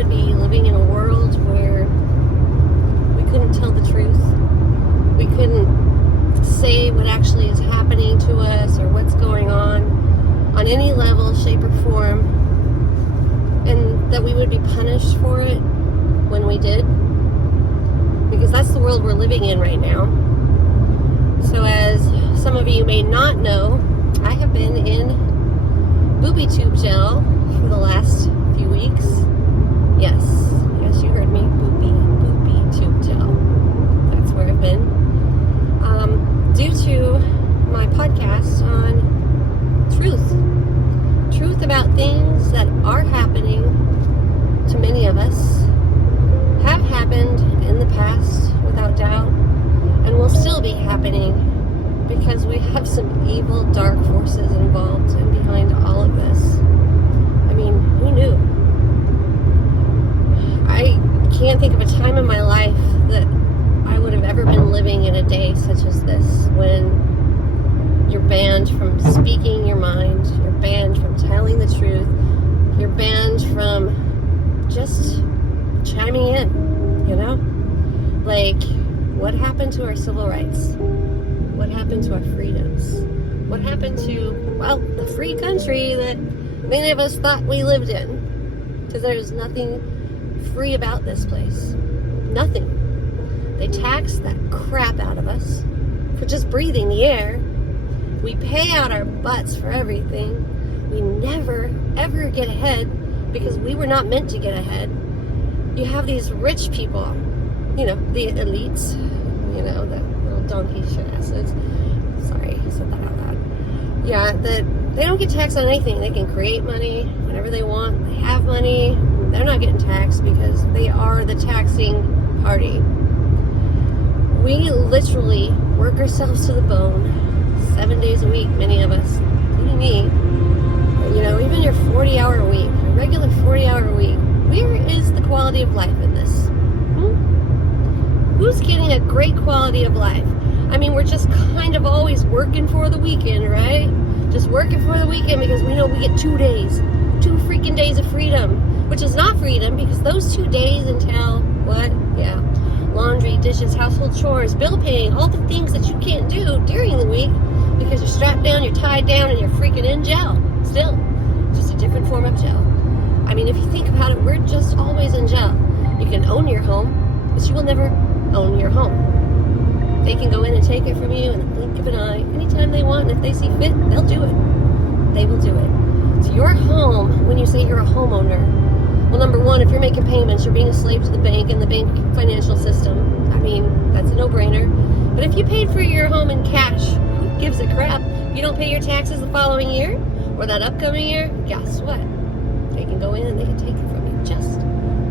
would be living in a world where we couldn't tell the truth. We couldn't say what actually is happening to us or what's going on any level, shape, or form, and that we would be punished for it when we did, because that's the world we're living in right now. So as some of you may not know, I have been in booby tube gel for the last few weeks. Yes, you heard me, booby tube gel. That's where I've been. Due to my podcast on truth about things that are happening to many of us, have happened in the past without doubt, and will still be happening because we have some evil, dark forces involved and behind all of this. I mean, who knew? I can't think of a time in my life that I would have ever been living in a day such as this, when you're banned from speaking your mind, you're banned from telling the truth, you're banned from just chiming in, you know? Like, what happened to our civil rights? What happened to our freedoms? What happened to, well, the free country that many of us thought we lived in? Because there's nothing free about this place. Nothing. They tax that crap out of us for just breathing the air. We pay out our butts for everything. We never, ever get ahead because we were not meant to get ahead. You have these rich people, you know, the elites, you know, the little donkey shit asses. Sorry, I said that out loud. Yeah, that they don't get taxed on anything. They can create money whenever they want. They have money. They're not getting taxed because they are the taxing party. We literally work ourselves to the bone 7 days a week, many of us, including me. You know, even your 40-hour week, your regular 40-hour week, where is the quality of life in this? Who's getting a great quality of life? I mean, we're just kind of always working for the weekend, right? Just working for the weekend because we know we get 2 days, 2 freaking days of freedom, which is not freedom because those 2 days entail what? Yeah. Laundry, dishes, household chores, bill paying, all the things that you can't do during the week because you're strapped down, you're tied down, and you're freaking in jail. Still, just a different form of jail. I mean, if you think about it, we're just always in jail. You can own your home, but you will never own your home. They can go in and take it from you in the blink of an eye anytime they want, and if they see fit, they'll do it. They will do it. So your home, when you say you're a homeowner, well, number one, if you're making payments, you're being a slave to the bank and the bank financial system. I mean, that's a no-brainer. But if you paid for your home in cash, who gives a crap? If you don't pay your taxes the following year or that upcoming year, guess what? They can go in and they can take it from you just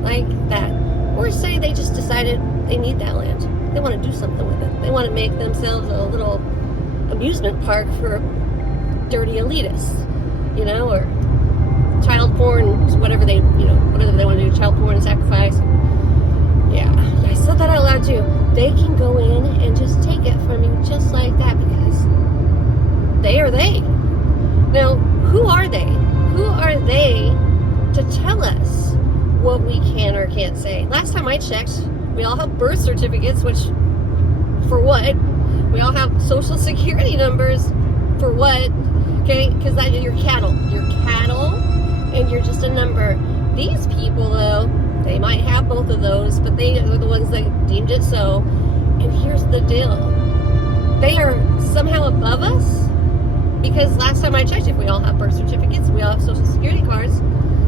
like that. Or say they just decided they need that land. They want to do something with it. They want to make themselves a little amusement park for dirty elitists, you know, or child porn, whatever they want to do, child porn and sacrifice. Yeah, I said that out loud too. They can go in and just take it from you just like that because they are they. Now, who are they? Who are they to tell us what we can or can't say? Last time I checked, we all have birth certificates, which, for what? We all have social security numbers, for what? Okay, because you're cattle. You're cattle, and you're just a number. These people, though, they might have both of those, but they are the ones that deemed it so. And here's the deal. They are somehow above us, because last time I checked, if we all have birth certificates, we all have social security cards,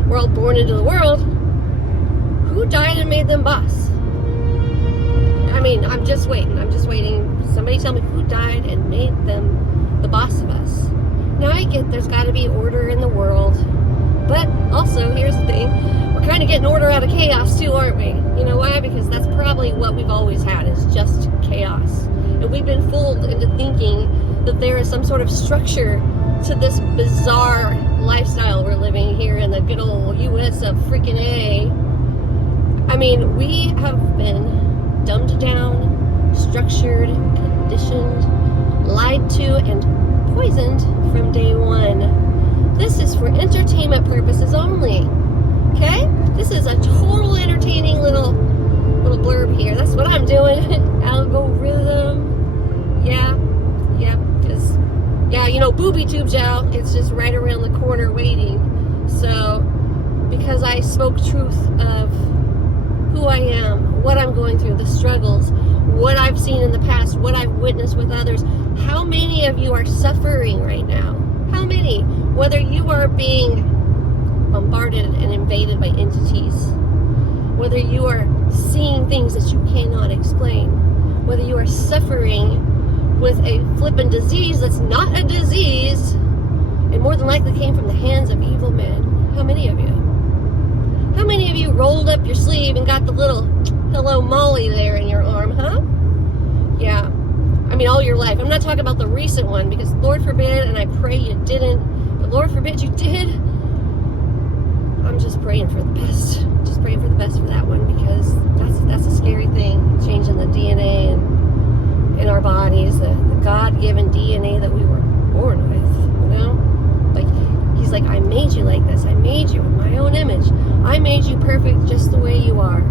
we're all born into the world, who died and made them boss? I mean, I'm just waiting. Somebody tell me who died and made them the boss of us. Now, I get there's got to be order in the world, but also, here's the thing, we're kind of getting order out of chaos too, aren't we? You know why? Because that's probably what we've always had, is just chaos. And we've been fooled into thinking that there is some sort of structure to this bizarre lifestyle we're living here in the good old U.S. of freaking A. I mean, we have been dumbed down, structured, conditioned, lied to, and poisoned from day one. This is for entertainment purposes only. Okay? This is a total doing it. Algorithm. Yeah. Because, Booby Tube's out. It's just right around the corner waiting. So, because I spoke truth of who I am, what I'm going through, the struggles, what I've seen in the past, what I've witnessed with others. How many of you are suffering right now? How many? Whether you are being bombarded and invaded by entities, whether you are seeing things that you cannot explain, whether you are suffering with a flippin' disease that's not a disease, and more than likely came from the hands of evil men. How many of you? How many of you rolled up your sleeve and got the little hello Molly there in your arm, huh? Yeah. I mean, all your life. I'm not talking about the recent one, because Lord forbid, and I pray you didn't, but Lord forbid you did. I'm just praying for the best. Just praying for the best for that one, because that's a scary thing, changing the DNA in our bodies, the God-given DNA that we were born with, Like, he's like, I made you like this. I made you in my own image. I made you perfect just the way you are.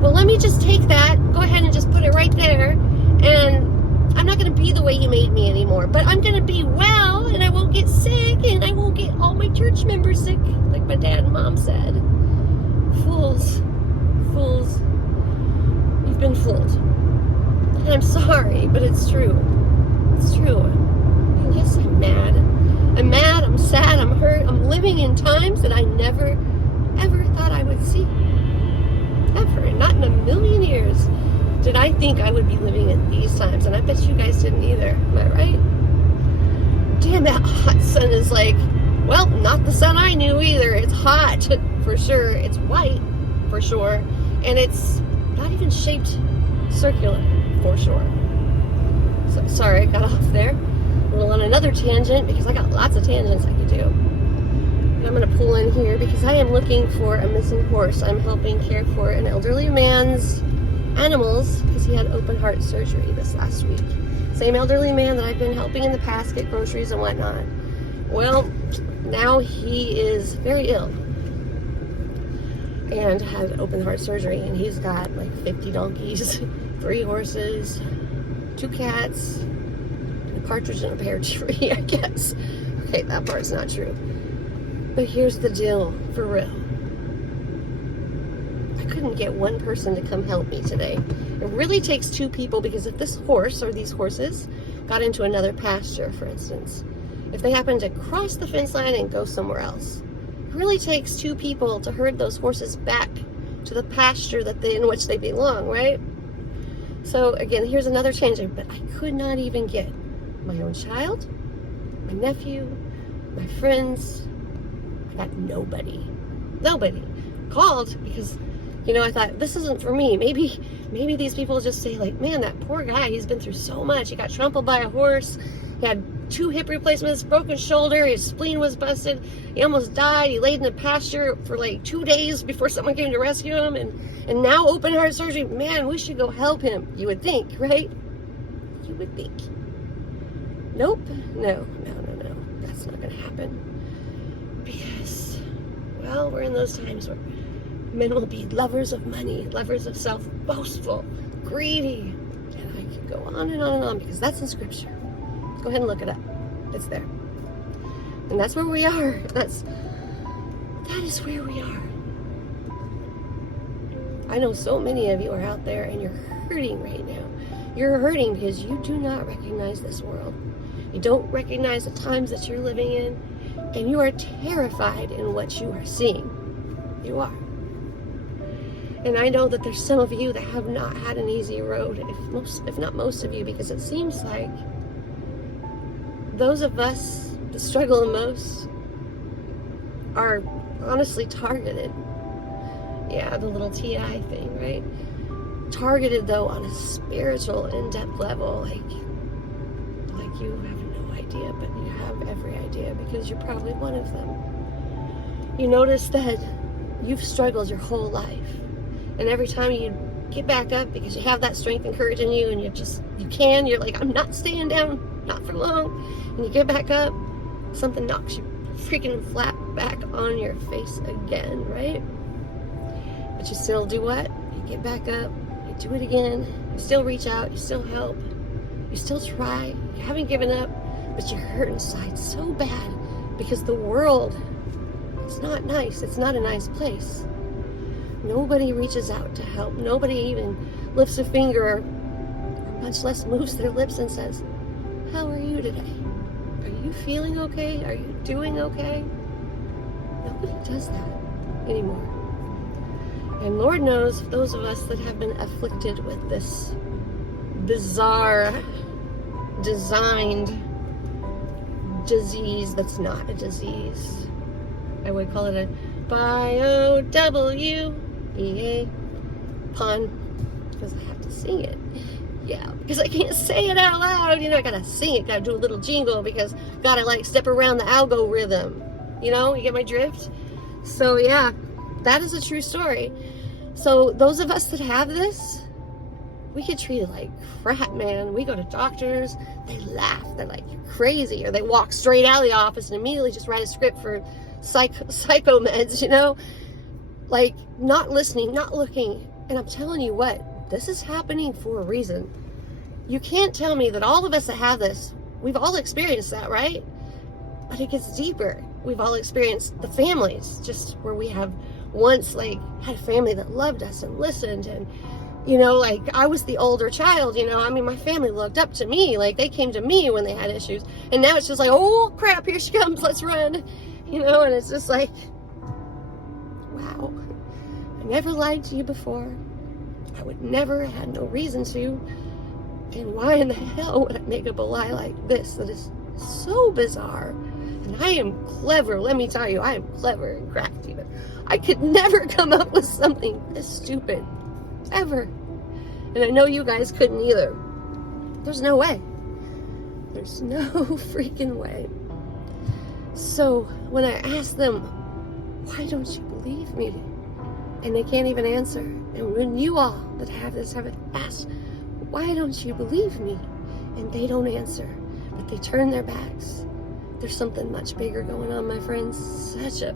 Well, let me just take that, go ahead and just put it right there, and I'm not going to be the way you made me anymore, but I'm going to be well, and I won't get sick, and I won't get all my church members sick, like my dad and mom said. Fools. You've been fooled. And I'm sorry, but it's true. It's true. And yes, I'm mad. I'm sad, I'm hurt. I'm living in times that I never, ever thought I would see. Ever. Not in a million years did I think I would be living in these times. And I bet you guys didn't either. Am I right? Damn, that hot sun is like, well, not the sun I knew either. It's hot, for sure. It's white, for sure. And it's not even shaped circular, for sure. So, sorry, I got off there. We're on another tangent, because I got lots of tangents I could do. And I'm going to pull in here because I am looking for a missing horse. I'm helping care for an elderly man's animals, because he had open heart surgery this last week. Same elderly man that I've been helping in the past get groceries and whatnot. Well, now he is very ill and had open heart surgery, and he's got like 50 donkeys, 3 horses, 2 cats, a partridge in a pear tree, I guess. Okay, that part's not true. But here's the deal, for real. I couldn't get one person to come help me today. It really takes 2 people, because if this horse or these horses got into another pasture, for instance, if they happen to cross the fence line and go somewhere else, it really takes 2 people to herd those horses back to the pasture in which they belong, right? So again, here's another change, but I could not even get my own child, my nephew, my friends. I got nobody called, because I thought, this isn't for me. Maybe these people just say like, man, that poor guy, he's been through so much. He got trampled by a horse. He had 2 hip replacements, broken shoulder, his spleen was busted. He almost died. He laid in a pasture for like 2 days before someone came to rescue him. And now open heart surgery. Man, we should go help him. You would think, right? You would think. Nope. No. That's not going to happen. Because, well, we're in those times where men will be lovers of money, lovers of self, boastful, greedy. And I could go on and on and on, because that's in Scripture. Go ahead and look it up. It's there. And that's where we are. That is where we are. I know so many of you are out there and you're hurting right now. You're hurting because you do not recognize this world. You don't recognize the times that you're living in, and you are terrified in what you are seeing. You are. And I know that there's some of you that have not had an easy road, if not most of you, because it seems like those of us that struggle the most are honestly targeted. Yeah, the little TI thing, right? Targeted, though, on a spiritual, in-depth level, like you have no idea, but you have every idea, because you're probably one of them. You notice that you've struggled your whole life, and every time you get back up, because you have that strength and courage in you, and you're like, I'm not staying down, not for long, and you get back up, something knocks you freaking flat back on your face again, right? But you still do what? You get back up, you do it again. You still reach out, you still help, you still try, you haven't given up, but you hurt inside so bad because the world is not nice. It's not a nice place. Nobody reaches out to help. Nobody even lifts a finger, or much less moves their lips and says, how are you today? Are you feeling okay? Are you doing okay? Nobody does that anymore. And Lord knows those of us that have been afflicted with this bizarre, designed disease that's not a disease. I would call it a B-I-O-W-E-A pun, because I have to sing it. Yeah, because I can't say it out loud. You know, I gotta sing it, gotta do a little jingle because gotta like step around the algorithm. You know, you get my drift? So yeah, that is a true story. So those of us that have this, we get treated like crap, man. We go to doctors, they laugh, they're like, you're crazy. Or they walk straight out of the office and immediately just write a script for psycho meds, you know? Like, not listening, not looking. And I'm telling you what, this is happening for a reason. You can't tell me that all of us that have this, we've all experienced that, right? But it gets deeper. We've all experienced the families, just where we have once like had a family that loved us and listened, and you know, like I was the older child, you know, I mean my family looked up to me, like they came to me when they had issues, and now it's just like, oh crap, here she comes, let's run, you know. And it's just like, wow, I never lied to you before. I would never, had no reason to. And why in the hell would I make up a lie like this that is so bizarre? And I am clever, let me tell you, I am clever and crafty, but I could never come up with something this stupid, ever. And I know you guys couldn't either. There's no way. There's no freaking way. So when I ask them, why don't you believe me? And they can't even answer. And when you all that have this have asked, why don't you believe me? And they don't answer, but they turn their backs. There's something much bigger going on, my friends. Such a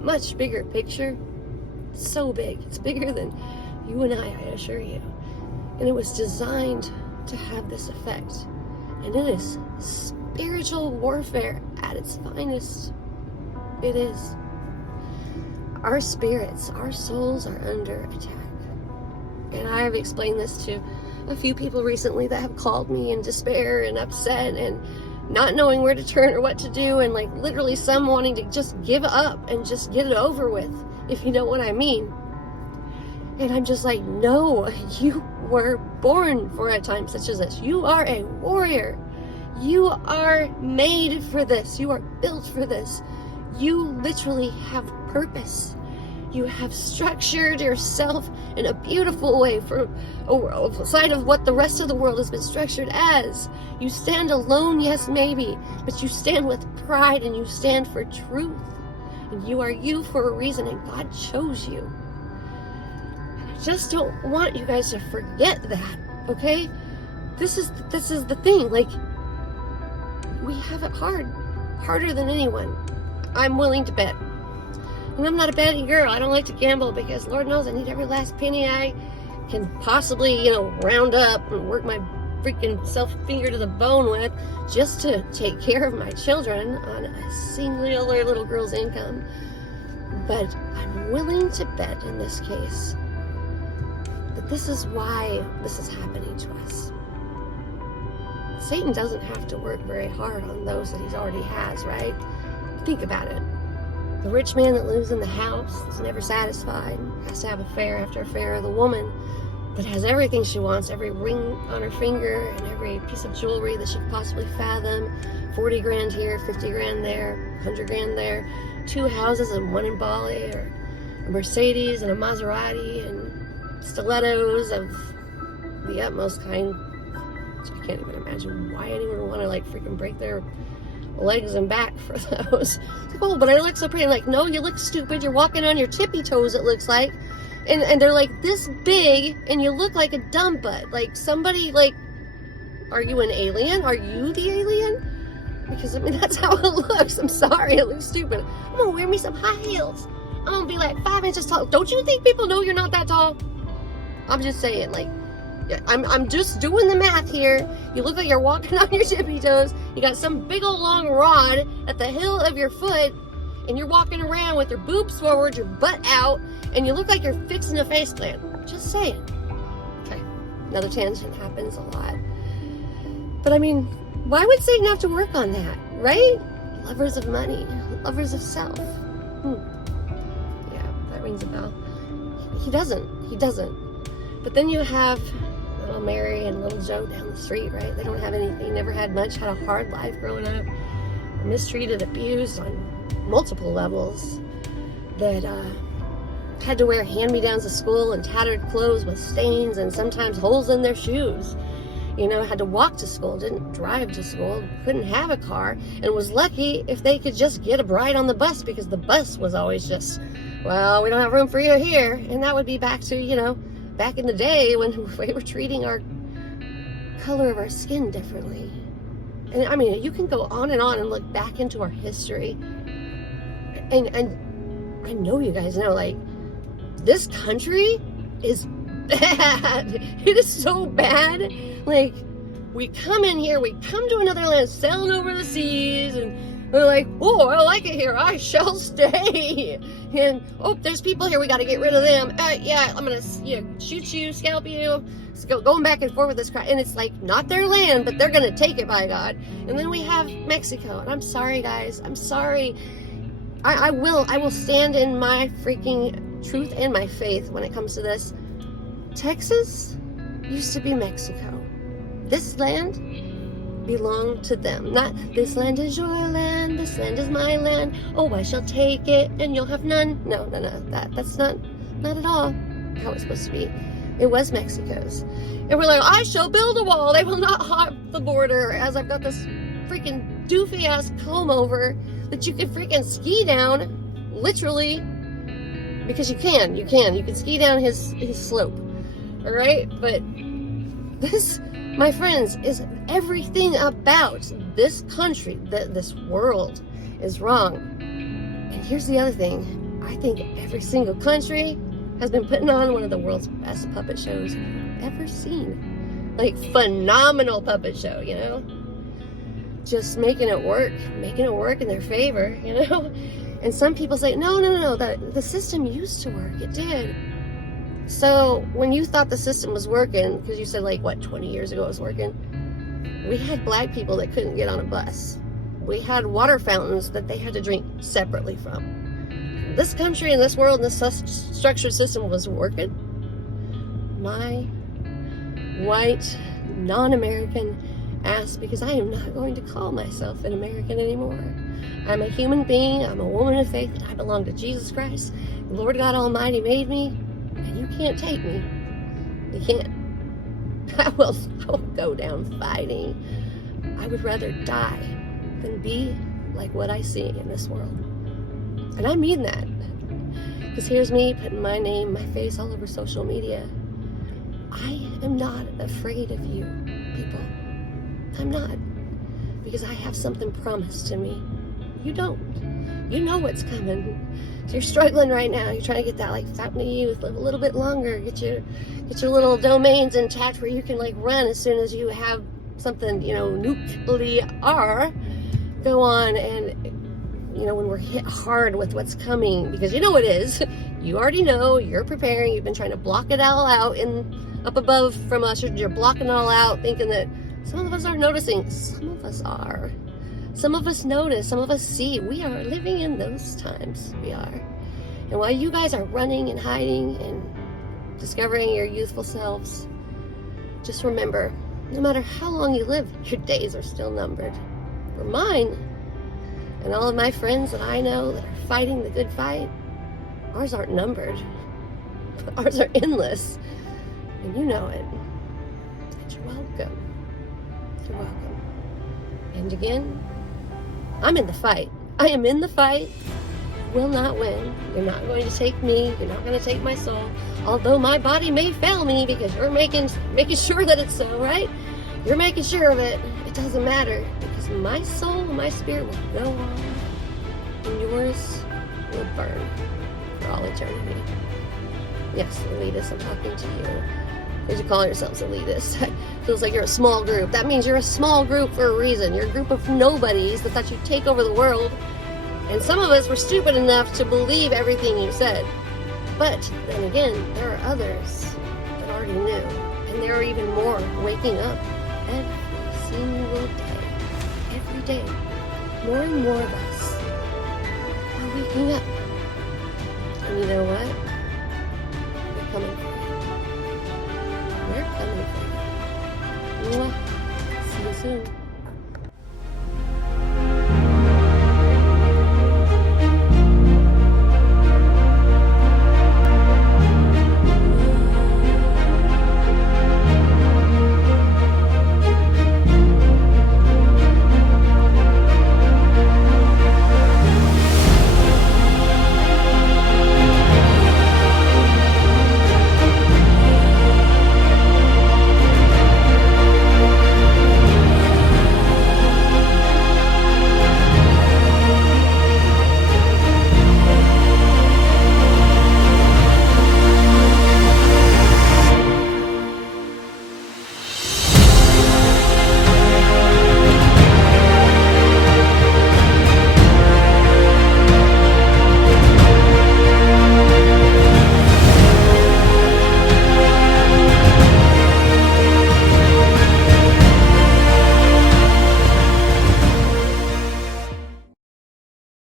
much bigger picture. So big. It's bigger than you and I assure you. And it was designed to have this effect. And it is spiritual warfare at its finest. It is. Our spirits, our souls are under attack. And I have explained this to a few people recently that have called me in despair and upset and not knowing where to turn or what to do, and like literally some wanting to just give up and just get it over with, if you know what I mean. And I'm just like, no, you were born for a time such as this. You are a warrior. You are made for this. You are built for this. You literally have purpose. You have structured yourself in a beautiful way for aside of what the rest of the world has been structured as. You stand alone, yes, maybe, but you stand with pride and you stand for truth. And you are you for a reason, and God chose you. And I just don't want you guys to forget that, okay? This is the thing. Like, we have it hard, harder than anyone. I'm willing to bet. And I'm not a betting girl. I don't like to gamble because Lord knows I need every last penny I can possibly, round up and work my freaking self finger to the bone with just to take care of my children on a singular little girl's income. But I'm willing to bet in this case that this is why this is happening to us. Satan doesn't have to work very hard on those that he already has, right? Think about it. The rich man that lives in the house is never satisfied, has to have affair after affair. The woman that has everything she wants, every ring on her finger and every piece of jewelry that she could possibly fathom, 40 grand here, 50 grand there, 100 grand there, 2 houses and 1 in Bali, or a Mercedes and a Maserati and stilettos of the utmost kind. I can't even imagine why anyone would want to freaking break their legs and back for those. Oh, but I look so pretty. I'm like, no, you look stupid. You're walking on your tippy toes, it looks like. And they're like this big, and you look like a dumb butt. Like somebody, are you an alien? Are you the alien? Because, that's how it looks. I'm sorry, it looks stupid. I'm gonna wear me some high heels. I'm gonna be 5 inches tall. Don't you think people know you're not that tall? I'm just saying, like, I'm just doing the math here. You look like you're walking on your tippy toes. You got some big old long rod at the heel of your foot, and you're walking around with your boobs forward, your butt out, and you look like you're fixing a faceplant. Just saying. Okay, another tangent happens a lot. But I mean, why would Satan have to work on that, right? Lovers of money, lovers of self. Yeah, that rings a bell. He doesn't. But then you have little Mary and little Joe down the street, right? They don't have anything, never had much, had a hard life growing up, mistreated, abused on multiple levels, that had to wear hand-me-downs to school and tattered clothes with stains and sometimes holes in their shoes. You know, had to walk to school, didn't drive to school, couldn't have a car, and was lucky if they could just get a ride on the bus, because the bus was always just, well, we don't have room for you here. And that would be back to, you know, back in the day when we were treating our color of our skin differently. And I mean, you can go on and look back into our history. And I know you guys know, like, this country is bad. It is so bad. Like, we come in here, we come to another land, sailing over the seas, and we're like, oh, I like it here, I shall stay. And, oh, there's people here, we got to get rid of them. Yeah, I'm going to shoot you, scalp you. Going back and forth with this crap. And it's like, not their land, but they're going to take it, by God. And then we have Mexico. And I'm sorry, guys. I'm sorry. I will stand in my freaking truth and my faith when it comes to this. Texas used to be Mexico. This land belonged to them. Not, this land is your land, this land is my land. Oh, I shall take it and you'll have none. No. That's not at all how it's supposed to be. It was Mexico's. And we're like, I shall build a wall. They will not hop the border, as I've got this freaking doofy ass comb over that you can freaking ski down, literally, because you can ski down his slope. All right, but this, my friends, is everything about this country, this world is wrong. And here's the other thing. I think every single country has been putting on one of the world's best puppet shows I've ever seen. Like, phenomenal puppet show, you know? Just making it work in their favor, you know? And some people say, no, the system used to work, it did. So when you thought the system was working, because you said, like, what, 20 years ago it was working, we had black people that couldn't get on a bus. We had water fountains that they had to drink separately from. This country and this world and this structured system was working. My white, non-American ass, because I am not going to call myself an American anymore. I'm a human being, I'm a woman of faith, and I belong to Jesus Christ. The Lord God Almighty made me. And you can't take me. You can't. I will go down fighting. I would rather die than be like what I see in this world. And I mean that. Because here's me putting my name, my face all over social media. I am not afraid of you, people. I'm not. Because I have something promised to me. You don't. You know what's coming. So you're struggling right now. You're trying to get that, like, fountain of youth, live a little bit longer, get your little domains intact where you can, like, run as soon as you have something, you know, nuclear. Go on, and, you know, when we're hit hard with what's coming, because you know it is. You already know. You're preparing. You've been trying to block it all out up above from us. You're blocking it all out, thinking that some of us are noticing. Some of us are. Some of us notice, some of us see. We are living in those times. We are. And while you guys are running and hiding and discovering your youthful selves, just remember, no matter how long you live, your days are still numbered. For mine, and all of my friends that I know that are fighting the good fight, ours aren't numbered. Ours are endless. And you know it. And you're welcome. You're welcome. And again, I'm in the fight. I am in the fight. Will not win. You're not going to take me. You're not going to take my soul. Although my body may fail me, because you're making sure that it's so, right? You're making sure of it. It doesn't matter, because my soul and my spirit will go on, and yours will burn for all eternity. Yes, elitist, I'm talking to you. Because you call yourselves elitist. Feels like you're a small group. That means you're a small group for a reason. You're a group of nobodies that thought you'd take over the world. And some of us were stupid enough to believe everything you said. But then again, there are others that already knew. And there are even more waking up every single day. Every day. More and more of us are waking up. And you know what?